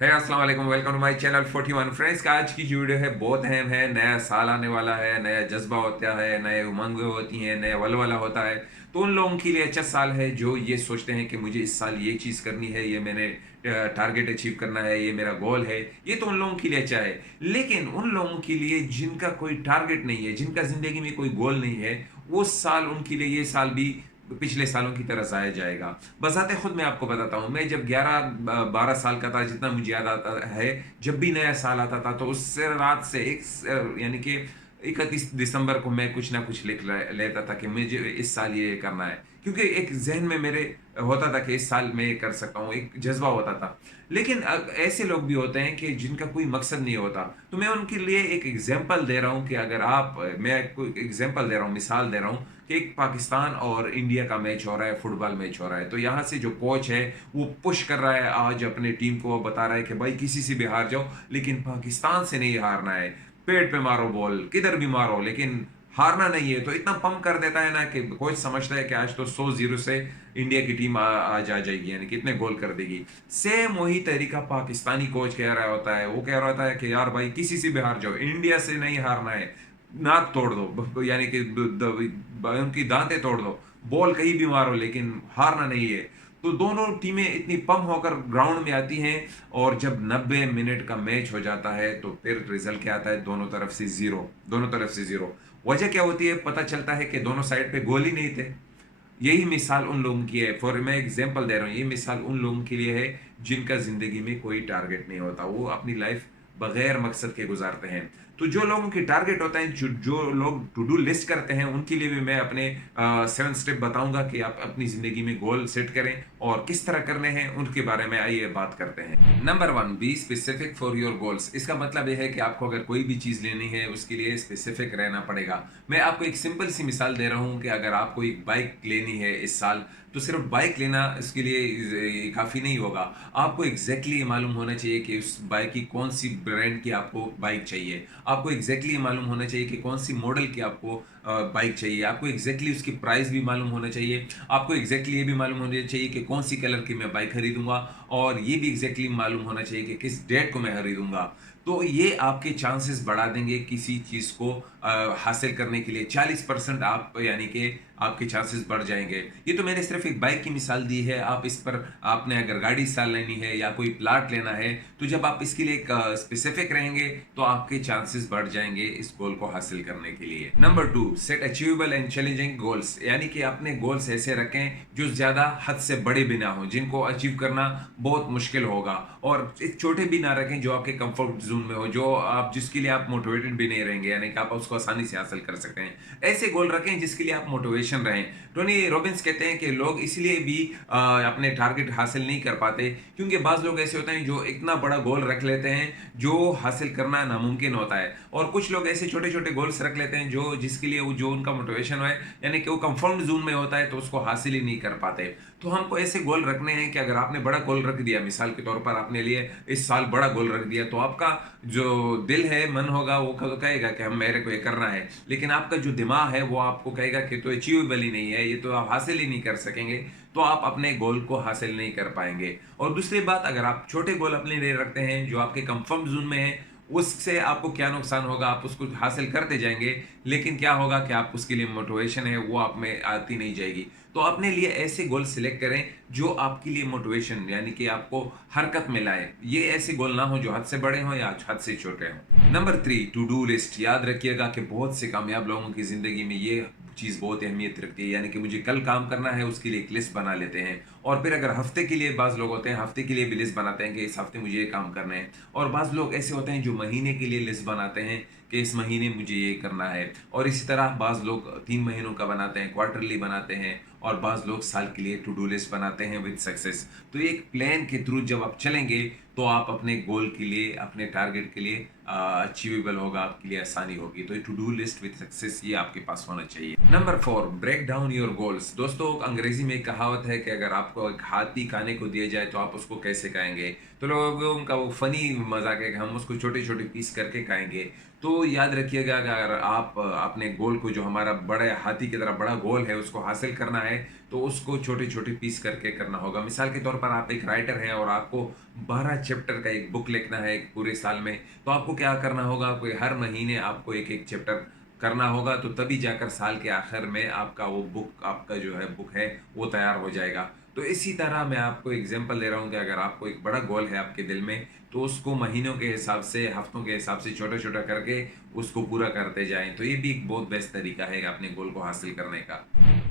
है अस्सलाम वालेकुम, welcome to my channel 41 friends. का आज की जो वीडियो है बहुत अहम है। नया साल आने वाला है, नया जज्बा होता है, नए उमंग होती हैं, नया वलवला होता है। तो उन लोगों के लिए अच्छा साल है जो ये सोचते हैं कि मुझे इस साल ये चीज़ करनी है, ये मैंने टारगेट अचीव करना है, ये मेरा गोल है। ये तो उन लोगों के लिए अच्छा है। लेकिन उन लोगों के लिए जिनका कोई टारगेट नहीं है, जिनका ज़िंदगी में कोई गोल नहीं है, वो साल उनके लिए ये साल भी पिछले सालों की तरह ज़ाया जाएगा। बज़ाते खुद मैं आपको बताता हूँ, मैं जब 11-12 साल का था, जितना मुझे याद आता है, जब भी नया साल आता था तो उससे रात से यानी कि 31 दिसंबर को मैं कुछ ना कुछ लिख लेता था कि मुझे इस साल ये करना है। क्योंकि एक ज़हन में मेरे होता था कि इस साल मैं ये कर सकता हूँ, एक जज़्बा होता था। लेकिन ऐसे लोग भी होते हैं कि जिनका कोई मकसद नहीं होता। तो मैं उनके लिए एक एग्ज़ाम्पल दे रहा हूँ कि अगर आप मैं कोई एग्ज़ाम्पल दे रहा हूँ, मिसाल दे रहा हूँ कि एक पाकिस्तान और इंडिया का मैच हो रहा है, फुटबॉल मैच हो रहा है। तो यहाँ से जो कोच है, वो पुश कर रहा है आज अपने टीम को, बता रहा है कि भाई किसी से भी हार जाओ, लेकिन पाकिस्तान से नहीं हारना है। पेट पे मारो बॉल, किधर भी मारो, लेकिन हारना नहीं है। तो इतना पंप कर देता है ना कि कोच समझता है कि आज तो 100-0 से इंडिया की टीम आज आ जाएगी, यानी कितने गोल कर देगी। सेम वही तरीका पाकिस्तानी कोच कह रहा होता है। वो कह रहा होता है कि यार भाई किसी से भी हार जाओ, इंडिया से नहीं हारना है। नाक तोड़ दो, यानी कि उनकी दांतें तोड़ दो, बॉल कहीं भी मारो, लेकिन हारना नहीं है। तो दोनों टीमें इतनी पंप होकर ग्राउंड में आती हैं। और जब 90 मिनट का मैच हो जाता है तो फिर रिजल्ट क्या आता है? दोनों तरफ से जीरो, दोनों तरफ से जीरो। वजह क्या होती है? पता चलता है कि दोनों साइड पे गोल ही नहीं थे। यही मिसाल उन लोगों की है। फॉर मैं एग्जांपल दे रहा हूँ, ये मिसाल उन लोगों के लिए है जिनका जिंदगी में कोई टारगेट नहीं होता, वो अपनी लाइफ बगैर मकसद के गुजारते हैं। तो जो लोगों की टारगेट होता है, जो लोग टू डू लिस्ट करते हैं, उनके लिए भी मैं अपने 7 स्टेप बताऊंगा कि आप अपनी जिंदगी में गोल सेट करें और किस तरह करने हैं, उनके बारे में आइए बात करते हैं। Number 1, be specific for your goals. इसका मतलब यह है कि आपको अगर कोई भी चीज़ लेनी है, उसके लिए स्पेसिफिक रहना पड़ेगा। मैं आपको एक सिंपल सी मिसाल दे रहा हूँ कि अगर आपको एक बाइक लेनी है इस साल, तो सिर्फ बाइक लेना इसके लिए काफ़ी नहीं होगा। आपको एग्जैक्टली ये मालूम होना चाहिए कि उस बाइक की कौन सी ब्रांड की आपको बाइक चाहिए। आपको एग्जैक्टली मालूम होना चाहिए कि कौन सी मॉडल की आपको बाइक चाहिए। आपको एग्जैक्टली उसकी प्राइस भी मालूम होना चाहिए। आपको एग्जैक्टली ये भी मालूम होना चाहिए कि कौन सी कलर की मैं बाइक खरीदूंगा। और ये भी एग्जैक्टली मालूम होना चाहिए कि किस डेट को मैं खरीदूंगा। तो ये आपके चांसेस बढ़ा देंगे किसी चीज़ को हासिल करने के लिए। 40% आप यानी कि आपके चांसेस बढ़ जाएंगे। ये तो मैंने सिर्फ एक बाइक की मिसाल दी है। आप इस पर आपने अगर गाड़ी इस साल लेनी है या कोई प्लाट लेना है, तो जब आप इसके लिए स्पेसिफिक रहेंगे तो आपके चांसेस बढ़ जाएंगे इस गोल को हासिल करने के लिए। Number 2, set achievable and challenging goals. यानी कि अपने गोल्स ऐसे रखें जो ज़्यादा हद से बड़े भी ना हो, जिनको अचीव करना बहुत मुश्किल होगा। और एक छोटे भी ना रखें जो आपके कंफर्ट जोन में हो, जो आप जिसके लिए आप मोटिवेटेड भी नहीं रहेंगे, यानी कि आप उसको आसानी से हासिल कर सकते हैं। ऐसे गोल रखें जिसके लिए आप मोटिवेशन रहें। टोनी रॉबिन्स कहते हैं कि लोग इसलिए भी अपने टारगेट हासिल नहीं कर पाते क्योंकि बाज लोग ऐसे होते हैं जो इतना बड़ा गोल रख लेते हैं जो हासिल करना नामुमकिन होता है। और कुछ लोग ऐसे छोटे छोटे गोल्स रख लेते हैं जो जिसके लिए जो उनका मोटिवेशन है, यानी कि वो कंफर्ट जोन में होता है, तो उसको हासिल ही नहीं कर पाते। तो हमको ऐसे गोल रखने हैं कि अगर आपने बड़ा गोल रख दिया, मिसाल के तौर पर आपने लिए इस साल बड़ा गोल रख दिया, तो आपका जो दिल है, मन होगा, वो कहेगा कि हम मेरे को ये करना है। लेकिन आपका जो दिमाग है वो आपको कहेगा कि तो अचीवेबल ही नहीं है, ये तो आप हासिल ही नहीं कर सकेंगे। तो आप अपने गोल को हासिल नहीं कर पाएंगे। और दूसरी बात, अगर आप छोटे गोल अपने लिए रखते हैं जो आपके कंफर्ट जोन में है, उससे आपको क्या नुकसान होगा? आप उसको हासिल करते जाएंगे, लेकिन क्या होगा कि आप उसके लिए मोटिवेशन है वो आप में आती नहीं जाएगी। तो अपने लिए ऐसे गोल सिलेक्ट करें जो आपके लिए मोटिवेशन, यानी कि आपको हरकत में लाए। ये ऐसे गोल ना हो जो हद से बड़े हों या हद से छोटे हों। Number 3, to do list. याद रखिएगा कि बहुत से कामयाब लोगों की ज़िंदगी में ये चीज़ बहुत अहमियत रखती है, यानी कि मुझे कल काम करना है, उसके लिए एक लिस्ट बना लेते हैं। और फिर अगर हफ्ते के लिए, बाज़ लोग होते हैं हफ्ते के लिए भी लिस्ट बनाते हैं कि इस हफ्ते मुझे ये काम करना है। और बाज़ लोग ऐसे होते हैं जो महीने के लिए लिस्ट बनाते हैं कि इस महीने मुझे ये करना है। और इसी तरह बाज़ लोग 3 महीनों का बनाते हैं, क्वार्टरली बनाते हैं। और बाज़ लोग साल के लिए टू डू लिस्ट बनाते हैं विद सक्सेस। तो एक प्लान के थ्रू जब आप चलेंगे तो आप अपने गोल के लिए, अपने टारगेट के लिए अचीवेबल होगा, आपके लिए आसानी होगी। तो to do list with success ये आपके पास होना चाहिए। Number 4, break down your goals. दोस्तों, अंग्रेजी में एक कहावत है कि अगर आपको एक हाथी खाने को दिया जाए तो आप उसको कैसे खाएंगे? तो लोगों का वो फनी मजाक है कि हम उसको छोटे छोटे पीस करके खाएंगे। तो याद रखिएगा कि अगर आप अपने गोल को, जो हमारा बड़े हाथी की तरह बड़ा गोल है, उसको हासिल करना है, तो उसको छोटे छोटे पीस करके करना होगा। मिसाल के तौर पर आप एक राइटर हैं और आपको 12 चैप्टर का एक बुक लिखना है एक पूरे साल में, तो आपको क्या करना होगा, कोई हर महीने आपको एक-एक चैप्टर करना होगा, तो तभी जाकर साल के आखिर में आपका वो बुक आपका जो है बुक है, वो तैयार हो जाएगा। तो इसी तरह मैं आपको एग्ज़ाम्पल दे रहा हूँ कि अगर आपको एक बड़ा गोल है आपके दिल में, तो उसको महीनों के हिसाब से, हफ्तों के हिसाब से छोटा-छोटा करके उसको पूरा करते जाएँ। तो ये भी एक बहुत बेस्ट तरीका है अपने गोल को हासिल करने का।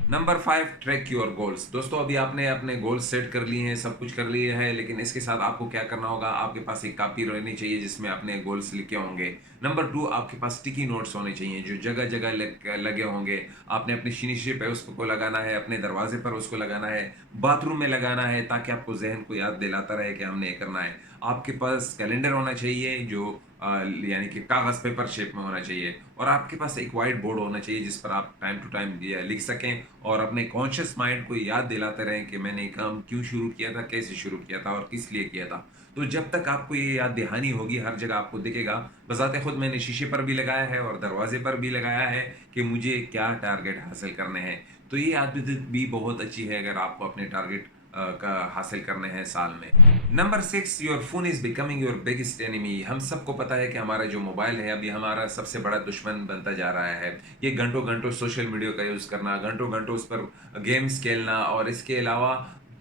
Number 5, track your goals. दोस्तों, अभी आपने अपने गोल्स सेट कर लिए हैं, सब कुछ कर लिया है, लेकिन इसके साथ आपको क्या करना होगा, आपके पास एक कॉपी रहनी चाहिए जिसमें अपने गोल्स लिखे होंगे। नंबर 2, आपके पास स्टिकी नोट्स होने चाहिए जो जगह-जगह लगे होंगे। आपने अपनी शीशे पे उसको लगाना है, अपने दरवाजे पर उसको लगाना है, बाथरूम में लगाना है ताकि आपको ज़हन को याद दिलाता रहे कि हमने ये करना है। आपके पास कैलेंडर होना चाहिए जो यानी कि कागज़ पेपर शेप में होना चाहिए, और आपके पास एक व्हाइट बोर्ड होना चाहिए जिस पर आप टाइम टू टाइम लिख सकें और अपने कॉन्शियस माइंड को याद दिलाते रहें कि मैंने ये काम क्यों शुरू किया था, कैसे शुरू किया था और किस लिए किया था। तो जब तक आपको ये याद दहानी होगी, हर जगह आपको दिखेगा। बज़ाते खुद मैंने शीशे पर भी लगाया है और दरवाजे पर भी लगाया है कि मुझे क्या टारगेट हासिल करने हैं। तो ये आदत भी बहुत अच्छी है अगर आपको अपने टारगेट का हासिल करने हैं साल में। Number 6, your phone is becoming your biggest enemy. हम सबको पता है कि हमारा जो मोबाइल है अभी हमारा सबसे बड़ा दुश्मन बनता जा रहा है। ये घंटों-घंटों सोशल मीडिया का यूज़ करना, घंटों-घंटों उस पर गेम्स खेलना और इसके अलावा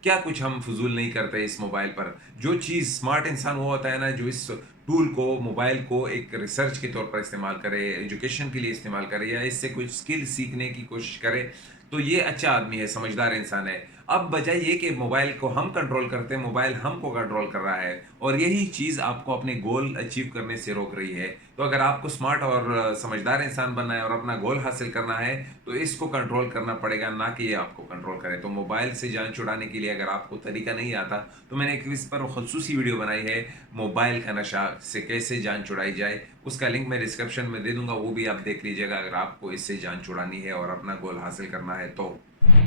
क्या कुछ हम फ़िज़ूल नहीं करते इस मोबाइल पर। जो चीज़ स्मार्ट इंसान वो होता है ना जो इस टूल को, मोबाइल को एक रिसर्च के तौर पर इस्तेमाल करे, एजुकेशन के लिए इस्तेमाल करे या इससे कुछ स्किल सीखने की कोशिश करे, तो ये अच्छा आदमी है, समझदार इंसान है। अब बजाय ये कि मोबाइल को हम कंट्रोल करते हैं, मोबाइल हमको कंट्रोल कर रहा है और यही चीज़ आपको अपने गोल अचीव करने से रोक रही है। तो अगर आपको स्मार्ट और समझदार इंसान बनना है और अपना गोल हासिल करना है, तो इसको कंट्रोल करना पड़ेगा, ना कि ये आपको कंट्रोल करे। तो मोबाइल से जान छुड़ाने के लिए अगर आपको तरीका नहीं आता, तो मैंने एक इस पर ख़ुसूसी वीडियो बनाई है, मोबाइल का नशा से कैसे जान छुड़ाई जाए। उसका लिंक मैं डिस्क्रिप्शन में दे दूँगा, वो भी आप देख लीजिएगा अगर आपको इससे जान छुड़ानी है और अपना गोल हासिल करना है तो।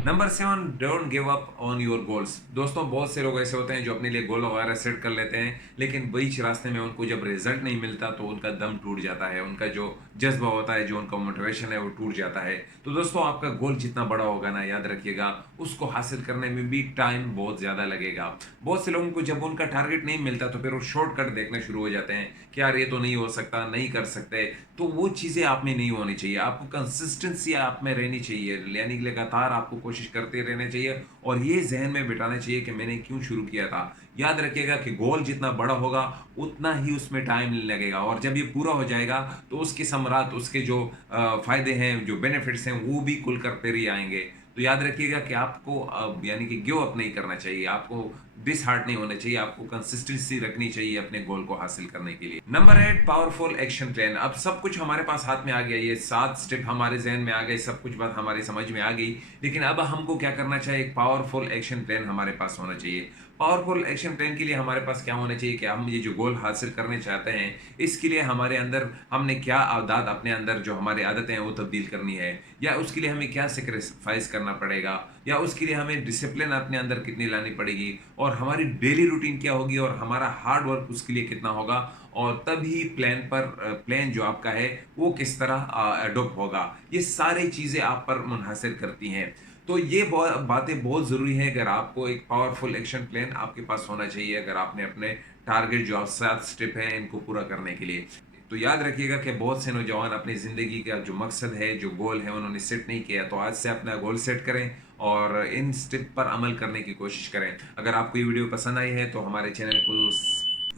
Number 7, don't give up on your goals. दोस्तों, बहुत से लोग ऐसे होते हैं जो अपने लिए गोल वगैरह सेट कर लेते हैं, लेकिन बीच रास्ते में उनको जब रिजल्ट नहीं मिलता तो उनका दम टूट जाता है, उनका जो जज्बा होता है, जो उनका मोटिवेशन है वो टूट जाता है। तो दोस्तों, आपका गोल जितना बड़ा होगा ना, याद रखिएगा उसको हासिल करने में भी टाइम बहुत ज़्यादा लगेगा। बहुत से लोगों को जब उनका टारगेट नहीं मिलता तो फिर वो शॉर्टकट देखना शुरू हो जाते हैं कि यार ये तो नहीं हो सकता, नहीं कर सकते। तो वो चीज़ें आप में नहीं होनी चाहिए, आपको कंसिस्टेंसी आप में रहनी चाहिए, यानी कि लगातार आपको कोशिश करते रहना चाहिए और ये ज़हन में बिठाना चाहिए कि मैंने क्यों शुरू किया था। याद रखिएगा कि गोल जितना बड़ा होगा, उतना ही उसमें टाइम लगेगा और जब ये पूरा हो जाएगा, तो उसके समरात, उसके जो फ़ायदे हैं, जो बेनिफिट्स हैं, वो भी खुल कर फिर ही आएँगे। तो याद रखिएगा कि आपको यानी कि गिव अप नहीं करना चाहिए, आपको डिसहार्ट नहीं होना चाहिए, आपको कंसिस्टेंसी रखनी चाहिए अपने गोल को हासिल करने के लिए। Number 8, powerful action plan. अब सब कुछ हमारे पास हाथ में आ गया, ये 7 स्टेप हमारे ज़हन में आ गए, सब कुछ बात हमारी समझ में आ गई, लेकिन अब हमको क्या करना चाहिए, एक पावरफुल एक्शन प्लान हमारे पास होना चाहिए। पावरफुल एक्शन प्लान के लिए हमारे पास क्या होना चाहिए कि हम ये जो गोल हासिल करने चाहते हैं, इसके लिए हमारे अंदर हमने क्या आदत अपने अंदर जो हमारी आदतें हैं वो तब्दील करनी है, या उसके लिए हमें क्या सैक्रिफाइस करना पड़ेगा, या उसके लिए हमें डिसिप्लिन अपने अंदर कितनी लानी पड़ेगी और हमारी डेली रूटीन क्या होगी और हमारा हार्ड वर्क उसके लिए कितना होगा, और तभी प्लान जो आपका है वो किस तरह अडॉप्ट होगा। ये सारी चीज़ें आप पर मुनहसर करती हैं। तो ये बातें बहुत ज़रूरी हैं अगर आपको एक पावरफुल एक्शन प्लान आपके पास होना चाहिए, अगर आपने अपने टारगेट जो 7 स्टेप हैं इनको पूरा करने के लिए। तो याद रखिएगा कि बहुत से नौजवान अपनी ज़िंदगी का जो मकसद है, जो गोल है, उन्होंने सेट नहीं किया। तो आज से अपना गोल सेट करें और इन स्टेप पर अमल करने की कोशिश करें। अगर आपको ये वीडियो पसंद आई है तो हमारे चैनल को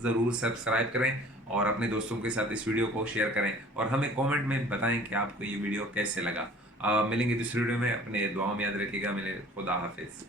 ज़रूर सब्सक्राइब करें और अपने दोस्तों के साथ इस वीडियो को शेयर करें और हमें कमेंट में बताएं कि आपको ये वीडियो कैसे लगा। मिलेंगे दूसरी वीडियो में, अपने दुआओं में याद रखिएगा। मिले, खुदा हाफिज़।